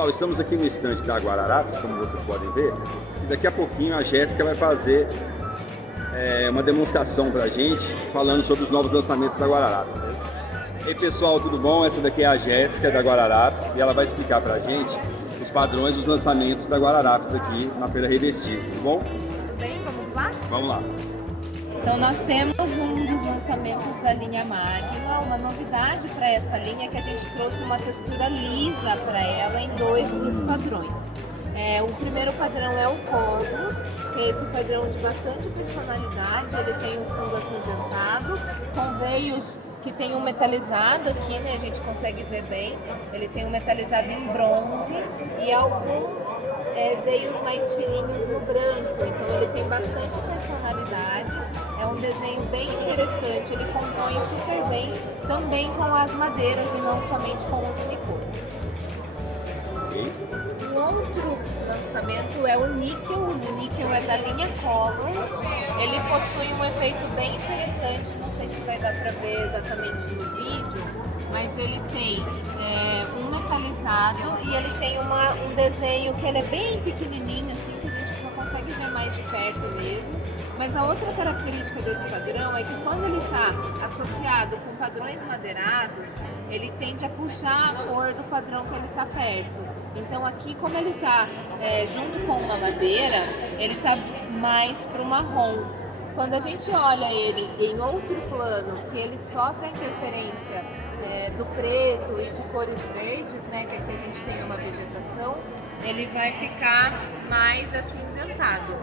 Pessoal, estamos aqui no estande da Guararapes, como vocês podem ver, e daqui a pouquinho a Jéssica vai fazer uma demonstração pra gente, falando sobre os novos lançamentos da Guararapes. Ei pessoal, tudo bom? Essa daqui é a Jéssica da Guararapes e ela vai explicar pra gente os padrões dos lançamentos da Guararapes aqui na Feira Revestir, tudo bom? Tudo bem? Vamos lá? Vamos lá. Então nós temos um dos lançamentos da linha Magma, uma novidade para essa linha é que a gente trouxe uma textura lisa para ela em dois dos padrões. O primeiro padrão é o Cosmos, que é esse padrão de bastante personalidade, ele tem um fundo acinzentado, com veios que tem um metalizado aqui, né? A gente consegue ver bem. Ele tem um metalizado em bronze e alguns veios mais fininhos no branco. Então ele tem bastante personalidade. É um desenho bem interessante. Ele compõe super bem também com as madeiras e não somente com os unicores. Um outro lançamento é o níquel. O níquel é da linha Colors. Ele possui um efeito bem interessante, não sei se vai dar para ver exatamente no vídeo, mas ele tem um metalizado e ele tem um desenho que ele é bem pequenininho, assim, que a gente só consegue ver mais de perto mesmo. Mas a outra característica desse padrão é que quando ele está associado com padrões madeirados, ele tende a puxar a cor do padrão que ele está perto. Então aqui, como ele está junto com uma madeira, ele está mais para o marrom. Quando a gente olha ele em outro plano, que ele sofre a interferência do preto e de cores verdes, né, que aqui a gente tem uma vegetação, ele vai ficar mais acinzentado.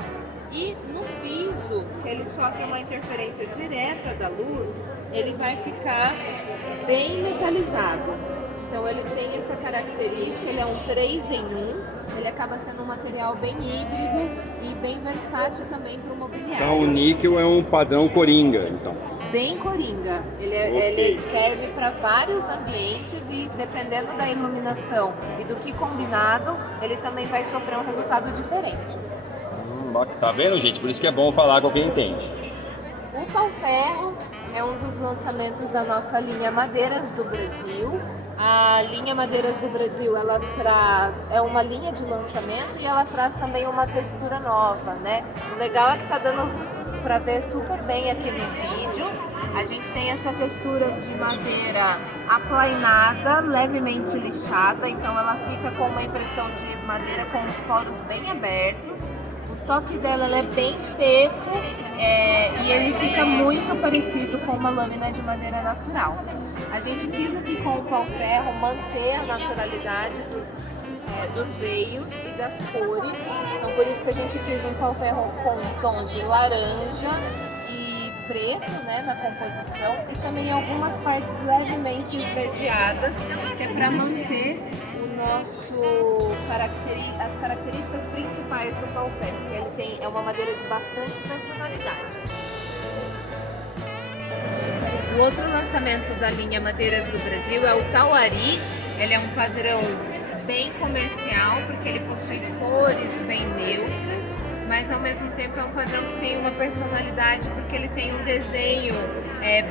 E no piso, que ele sofre uma interferência direta da luz, ele vai ficar bem metalizado. Então ele tem essa característica, ele é um 3 em 1, ele acaba sendo um material bem híbrido e bem versátil também para o mobiliário. Então o níquel é um padrão coringa, então. Bem coringa, ele serve para vários ambientes e dependendo da iluminação e do que combinado, ele também vai sofrer um resultado diferente. Tá vendo, gente? Por isso que é bom falar com quem entende. O pau-ferro é um dos lançamentos da nossa linha Madeiras do Brasil. A linha Madeiras do Brasil, ela é uma linha de lançamento e ela traz também uma textura nova, né? O legal é que tá dando para ver super bem aqui no vídeo. A gente tem essa textura de madeira aplainada, levemente lixada, então ela fica com uma impressão de madeira com os poros bem abertos. O toque dela ela é bem seco e ele fica muito parecido com uma lâmina de madeira natural. A gente quis aqui com o pau-ferro manter a naturalidade dos veios e das cores, então por isso que a gente quis um pau-ferro com tons de laranja e preto, né, na composição e também algumas partes levemente esverdeadas, que é para manter as características principais do pau-ferro, que ele é uma madeira de bastante personalidade. O outro lançamento da linha Madeiras do Brasil é o Tauari. Ele é um padrão bem comercial, porque ele possui cores bem neutras, mas ao mesmo tempo é um padrão que tem uma personalidade, porque ele tem um desenho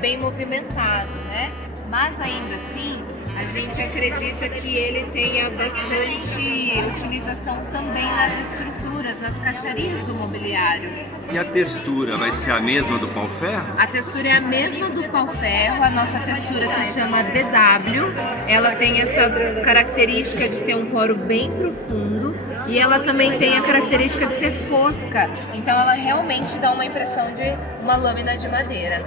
bem movimentado, né? Mas ainda assim, a gente acredita que ele tenha bastante utilização também nas estruturas, nas caixarias do mobiliário. E a textura vai ser a mesma do pau-ferro? A textura é a mesma do pau-ferro, a nossa textura se chama DW. Ela tem essa característica de ter um poro bem profundo e ela também tem a característica de ser fosca, então ela realmente dá uma impressão de uma lâmina de madeira.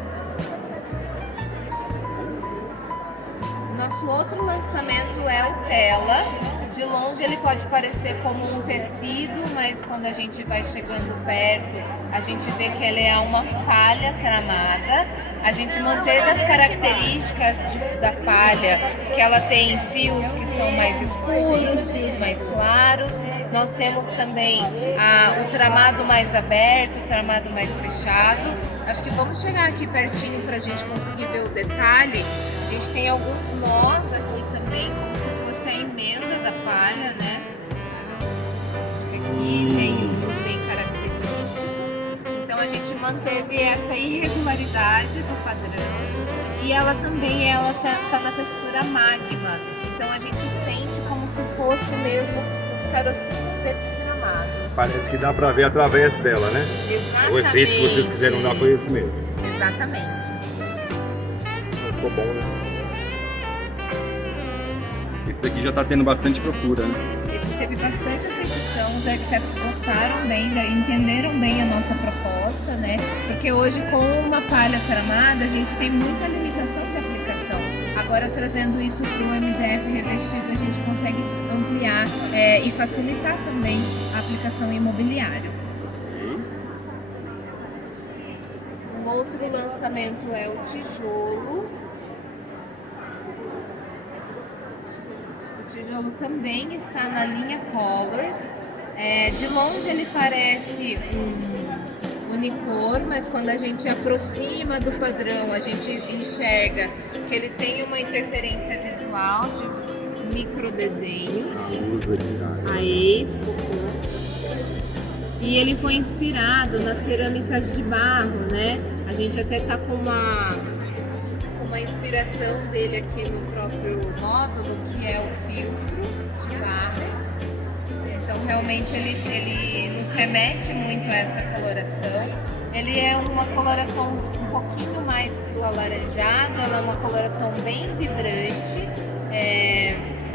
Nosso outro lançamento é o Tela. De longe ele pode parecer como um tecido, mas quando a gente vai chegando perto, a gente vê que ele é uma palha tramada. A gente manteve as características da palha, que ela tem fios que são mais escuros, fios mais claros. Nós temos também o tramado mais aberto, o tramado mais fechado. Acho que vamos chegar aqui pertinho para a gente conseguir ver o detalhe. A gente tem alguns nós aqui também, como se fosse a emenda da palha, né? Acho que aqui tem um bem característico. Então a gente manteve essa irregularidade do padrão e ela também tá na textura magma. Então a gente sente como se fosse mesmo os carocinhos desse gramado. Parece que dá pra ver através dela, né? Exatamente. O efeito que vocês quiseram dar foi esse mesmo. Exatamente. Ficou bom, né? Esse daqui já tá tendo bastante procura, né? Esse teve bastante aceitação, os arquitetos gostaram bem, entenderam bem a nossa proposta, né? Porque hoje com uma palha tramada a gente tem muita limitação de aplicação. Agora trazendo isso para o MDF revestido a gente consegue ampliar e facilitar também a aplicação imobiliária. Um outro lançamento é o tijolo. O tijolo também está na linha Colors. De longe ele parece um unicor, mas quando a gente aproxima do padrão, a gente enxerga que ele tem uma interferência visual de microdesenhos. Aí, e ele foi inspirado nas cerâmicas de barro, né? A gente até tá com uma inspiração dele aqui no próprio módulo, que é o filtro de barro. Então realmente ele nos remete muito a essa coloração. Ele é uma coloração um pouquinho mais do alaranjado, ela é uma coloração bem vibrante,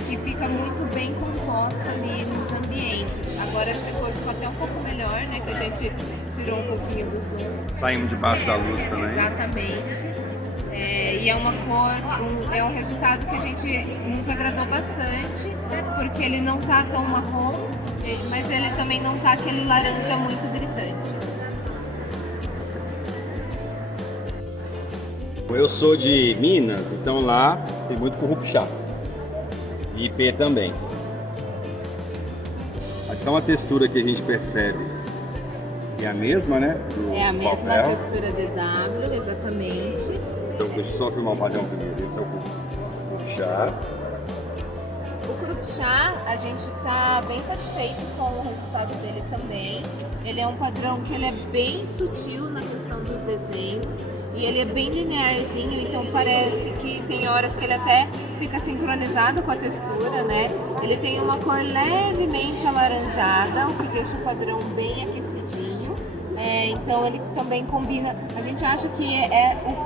que fica muito bem composta ali nos ambientes. Agora acho que a cor ficou até um pouco melhor, né? Que a gente tirou um pouquinho do zoom. Saímos debaixo da luz também. Exatamente. E é uma cor, é um resultado que a gente nos agradou bastante, porque ele não tá tão marrom, mas ele também não tá aquele laranja muito gritante. Eu sou de Minas, então lá tem muito curupixá. E IP também. Então a textura que a gente percebe é a mesma, né? É a mesma textura DW, exatamente. Então deixa eu só filmar o padrão primeiro. Esse é o curupixá. O curupixá, a gente está bem satisfeito com o resultado dele também. Ele é um padrão que ele é bem sutil na questão dos desenhos e ele é bem linearzinho, então parece que tem horas que ele até fica sincronizado com a textura, né? Ele tem uma cor levemente alaranjada, o que deixa o padrão bem aquecidinho. Então ele também combina. A gente acha que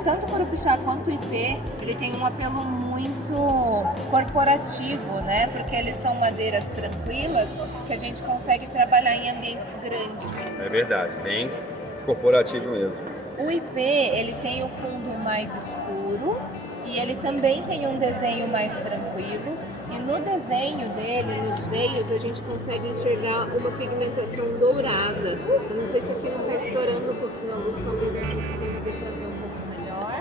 tanto o curupixá quanto o IP, ele tem um apelo muito corporativo, né? Porque eles são madeiras tranquilas que a gente consegue trabalhar em ambientes grandes. É verdade, bem corporativo mesmo. O IP, ele tem o fundo mais escuro e ele também tem um desenho mais tranquilo. E no desenho dele, nos veios, a gente consegue enxergar uma pigmentação dourada. Eu não sei se aqui não está estourando um pouquinho a luz, talvez aqui de cima dê para ver um pouco melhor.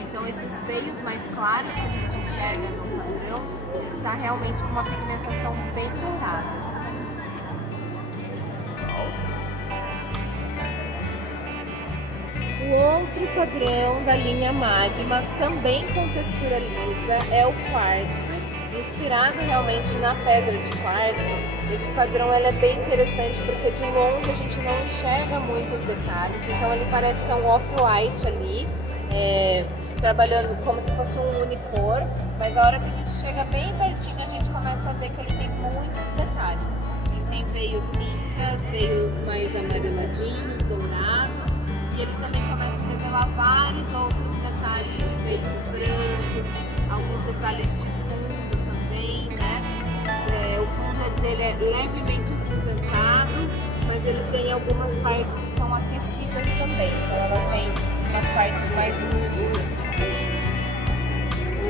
Então esses veios mais claros que a gente enxerga no padrão, está realmente com uma pigmentação bem dourada. O outro padrão da linha Magma, também com textura lisa, é o quartzo, inspirado realmente na pedra de quartzo. Esse padrão ele é bem interessante porque de longe a gente não enxerga muitos detalhes, então ele parece que é um off-white ali, trabalhando como se fosse um unicor, mas a hora que a gente chega bem pertinho a gente começa a ver que ele tem muitos detalhes. Ele tem veios cinzas, veios mais amareladinhos, dourados. E ele também começa a revelar vários outros detalhes de veios brancos, alguns detalhes de fundo também, né? O fundo dele é levemente acinzentado, mas ele tem algumas partes que são aquecidas também. Então ela tem umas partes mais nudes assim.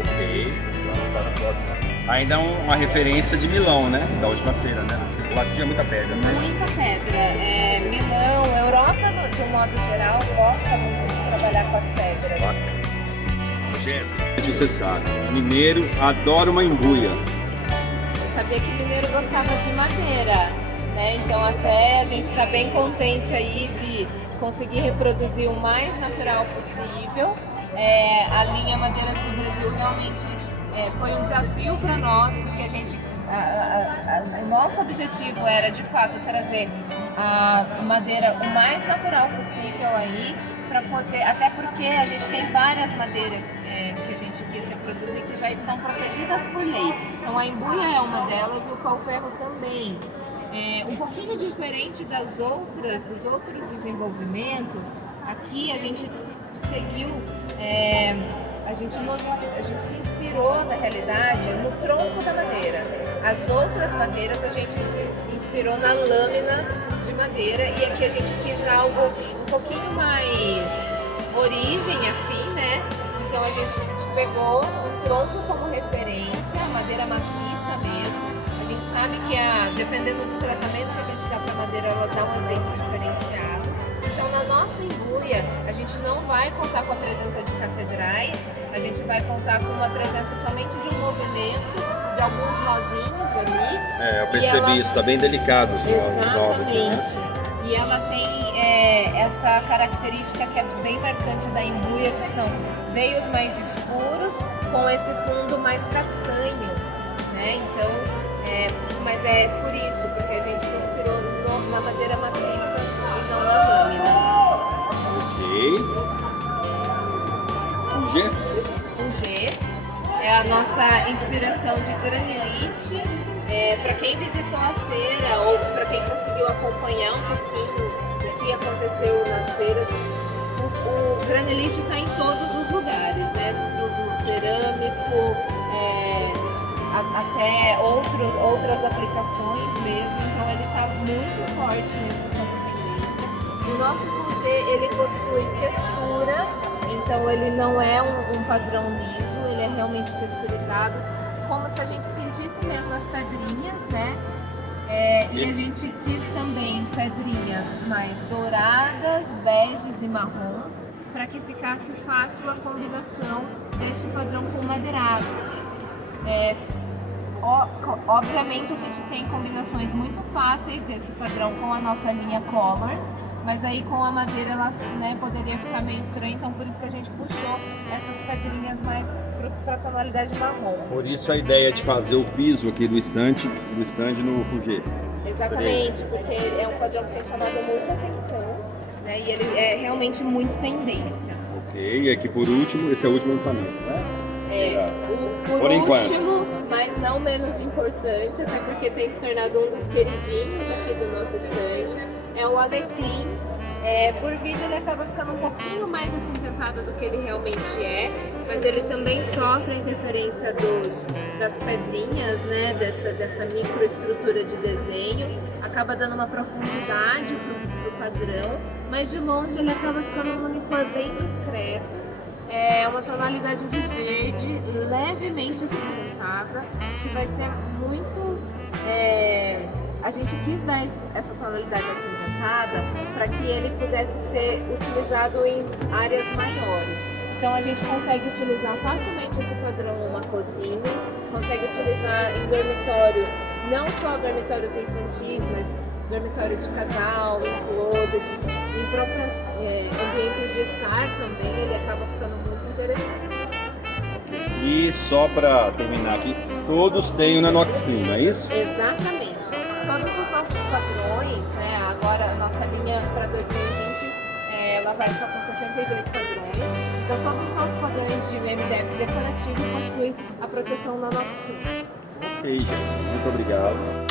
Ok, vamos para a próxima. Ainda uma referência de Milão, né? Da última feira, né? Lá tinha muita pedra, né? Muita pedra. Milão, Europa, de um modo geral, gosta muito de trabalhar com as pedras. Jéssica, se você sabe, mineiro adora uma embuia. Eu sabia que mineiro gostava de madeira, né? Então até a gente está bem contente aí de conseguir reproduzir o mais natural possível. A linha Madeiras do Brasil realmente foi um desafio para nós, porque a gente o nosso objetivo era de fato trazer a madeira o mais natural possível aí para poder, até porque a gente tem várias madeiras que a gente quis reproduzir que já estão protegidas por lei. Então a embuia é uma delas e o pau-ferro também. Um pouquinho diferente dos outros desenvolvimentos, aqui a gente seguiu, a gente se inspirou na realidade no tronco da madeira. As outras madeiras a gente se inspirou na lâmina de madeira e aqui a gente quis algo um pouquinho mais origem assim, né? Então a gente pegou o tronco como referência, madeira maciça mesmo. A gente sabe que dependendo do tratamento que a gente dá para a madeira, ela dá um efeito diferenciado. Então, na nossa embuia, a gente não vai contar com a presença de catedrais, a gente vai contar com uma presença somente de um movimento, de alguns nozinhos ali. Eu percebi isso, tá bem delicado. Exatamente. E ela tem essa característica que é bem marcante da embuia, que são veios mais escuros com esse fundo mais castanho, né? Então, mas é por isso, porque a gente se inspirou na madeira maciça e não na lâmina. Ok. Fugê? Fugê é a nossa inspiração de granilite. Para quem visitou a feira ou para quem conseguiu acompanhar um pouquinho do que aconteceu nas feiras, o granilite está em todos os lugares, né? Do cerâmico, até outras aplicações mesmo, então ele está muito forte mesmo como tendência. O nosso fugê, ele possui textura, então ele não é um padrão liso, ele é realmente texturizado, como se a gente sentisse mesmo as pedrinhas, né? E a gente quis também pedrinhas mais douradas, beges e marrons, para que ficasse fácil a combinação deste padrão com madeirados. Obviamente a gente tem combinações muito fáceis desse padrão com a nossa linha Colors, mas aí com a madeira ela, né, poderia ficar meio estranha, então por isso que a gente puxou essas pedrinhas mais para a tonalidade marrom. Por isso a ideia de fazer o piso aqui do stand no Fugê. Exatamente, porque é um padrão que tem chamado muita atenção, né, e ele é realmente muito tendência. Ok, e aqui por último, esse é o último lançamento, né? Por último, mas não menos importante, até porque tem se tornado um dos queridinhos aqui do nosso stand, é o alecrim. Por vídeo ele acaba ficando um pouquinho mais acinzentado do que ele realmente é, mas ele também sofre a interferência das pedrinhas, né, dessa microestrutura de desenho, acaba dando uma profundidade pro padrão, mas de longe ele acaba ficando um unicor bem discreto. É uma tonalidade de verde levemente acinzentada, que vai ser muito... A gente quis dar essa tonalidade acinzentada para que ele pudesse ser utilizado em áreas maiores. Então a gente consegue utilizar facilmente esse padrão numa cozinha, consegue utilizar em dormitórios, não só dormitórios infantis, mas dormitório de casal, em closets, em próprios ambientes de estar também, ele acaba ficando muito interessante. E só para terminar aqui, todos têm o Nanox Clean, não é isso? Exatamente. Todos os nossos padrões, né, agora a nossa linha para 2020, ela vai estar com 62 padrões. Então todos os nossos padrões de MDF decorativo possuem a proteção Nanox Clean. Ok, Jéssica, muito obrigado.